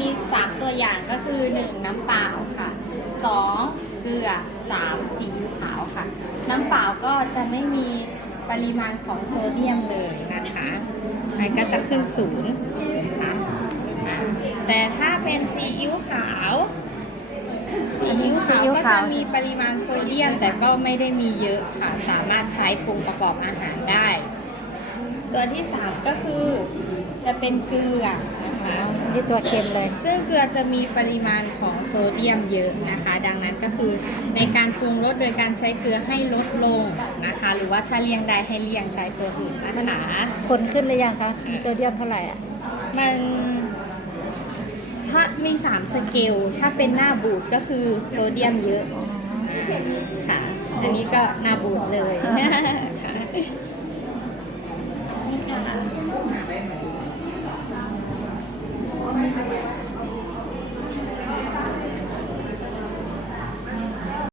มี 3 ตัวอย่างก็คือ 1 น้ำเปล่าค่ะ 2 เกลือ 3 สีอิ๊วขาวค่ะ น้ำเปล่าก็จะไม่มีปริมาณของโซเดียมเลยนะคะมันก็จะขึ้นศูนย์ค่ะอ่าแต่ถ้าเป็นซีอิ๊วขาวซีอิ๊วซีขาวอิ๊วก็ขาจะวมีปริมาณโซเดียมแต่ก็ไม่ได้มีเยอะค่ะ สามารถใช้ปรุงประกอบอาหารได้ ตัวที่3ก็คือจะเป็นเกลือ นะคะนี่ตัวเค็มเลย ซึ่งเกลือจะมีปริมาณของโซเดียมเยอะนะคะ ดังนั้นก็คือในการปรุงรสโดยการใช้เกลือให้ลดลงนะคะ หรือว่าถ้าเลี่ยงได้ให้เลี่ยงใช้ตัวอื่นนะคะคนขึ้นหรือยังคะมีโซเดียมเท่าไหร่อะมันถ้ามี3สเกลถ้าเป็นหน้าบูดก็คือโซเดียมเยอะค่ะ อันนี้ก็หน้าบูดเลยค่ะ